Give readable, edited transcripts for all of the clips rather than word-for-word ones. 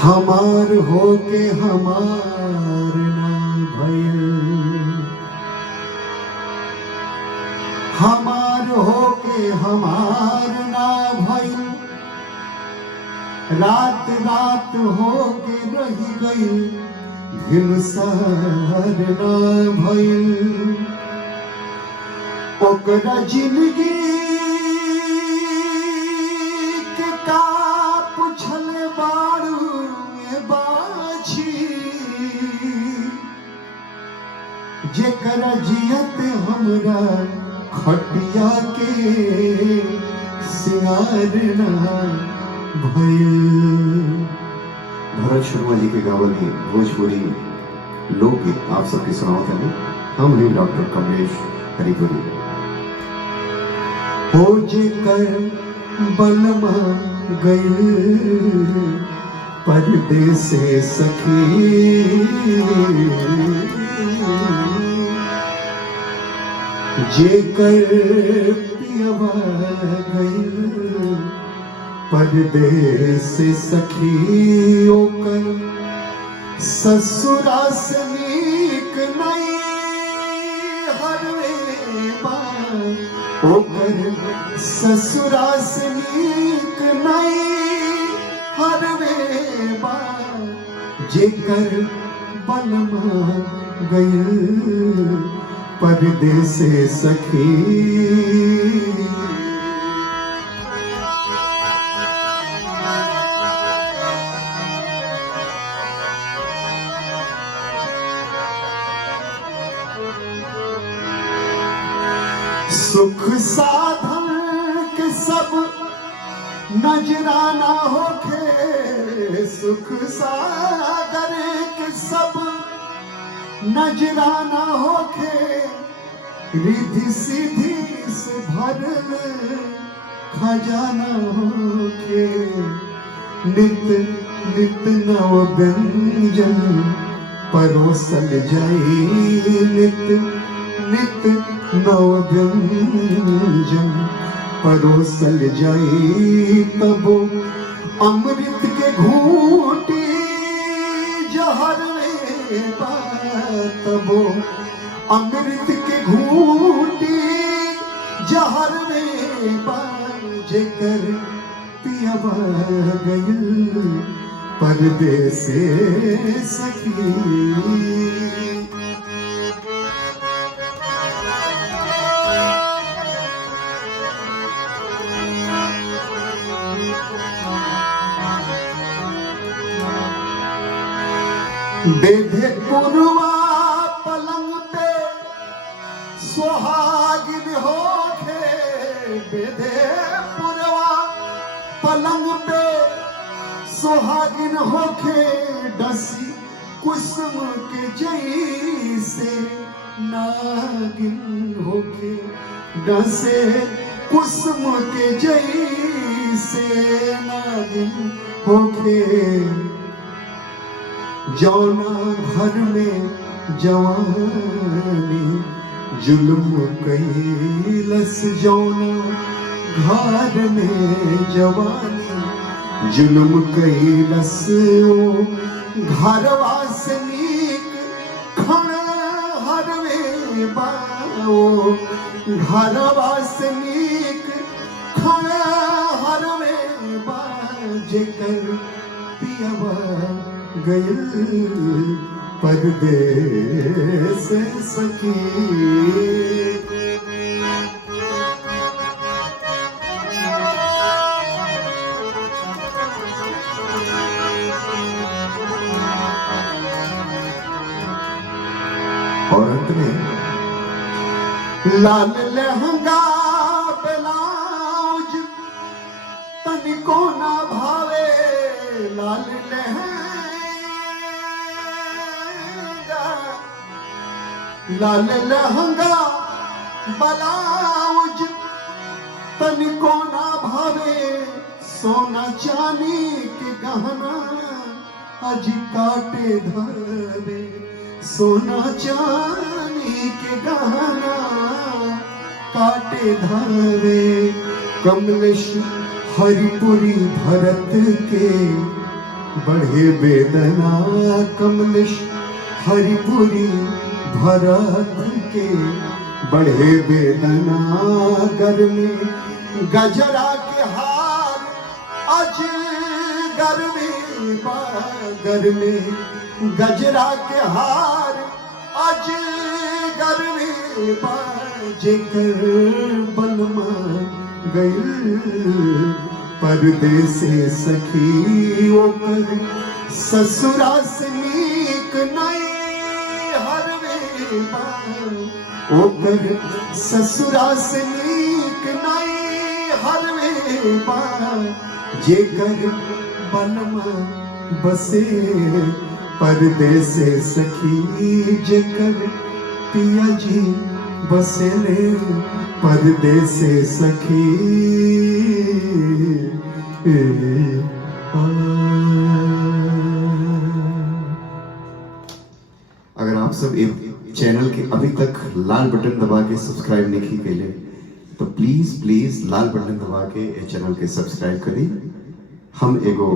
हमार होके हमार ना भइल, हमार होके हमार ना भइल, रात रात होके रही गई भिनसार ना भइल। ओकरा जिंदगी के का पुछले बारू में बाछी, जेकरा जियत हमरा खटिया के सिंगार ना भइल। भरत शर्मा जी के गावल ही भोजपुरी लोकगीत आप सबके सुनावत हनी। हम हैं डॉक्टर कमलेश हरिपुरी। हो जेकर बलमा गइल परदेसे सखी, जेकर पियवा गइल परदेसे सखी, ओकर ससुरा से नीक नहीं हरवे बा, ओकर ससुरा से नीक नहीं हरवे बा, जेकर बलमा गइल परदेसे सखी। सुख साधन के सब नजराना होके, सुख सागर के सब नजराना होके, रिद्धि सिद्धि से भरल खजाना होके, नित नित नव व्यंजन परोसल जाई, नित नित नव व्यंजन परोसल जाई, तबो अमृत के घूंटी जहर में बा, तबो अमृत के घूंटी जहर में बा, जेकर पियवा गइल परदेसे सखी। बेधे पुरवा पलंग पे सुहागिन होके, बेधे पुरवा पलंग पे सुहागिन होके, डसी कुसुम के जैसे नागिन होके, डसे कुसुम के जैसे नागिन होके, जौना घर में जवानी जुल्म कैलस, जौना घर में जवानी जुल्म कैलस, ओ घरवा से नीक खण हरवे बा, ओ घरवा से नीक खण हरवे बा, जेकर पियवा गइल परदेसे सखी। और अंत में लाल लहंगा ब्लाउज तनिको ना भावे, लाल लहंगा लाल लहंगा ब्लाउज तनिको ना भावे, सोना चांदी के गहना अजी काटे धरे, सोना चांदी के गहना काटे धरे। कमलेश हरिपुरी भरत के बढ़े बेदना कमलेश हरिपुरी भरत के, बढ़े बेदना गर्मी गजरा के हार, आज गर्मी गर्मी गजरा के हार, आज गर्मी जेकर बलमा गइल परदेसे सखी ओकर ससुरा से नीक नहीं हरवे ओकर ससुरा से नीक नहीं हरवे जेकर बलमा बसे परदेसे सखी, जेकर पिया जी बसेले परदेसे सखी। अगर आप सब एक चैनल के अभी तक लाल बटन दबा के सब्सक्राइब नहीं कैले तो प्लीज प्लीज लाल बटन दबा के चैनल के सब्सक्राइब करी। हम एगो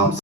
आप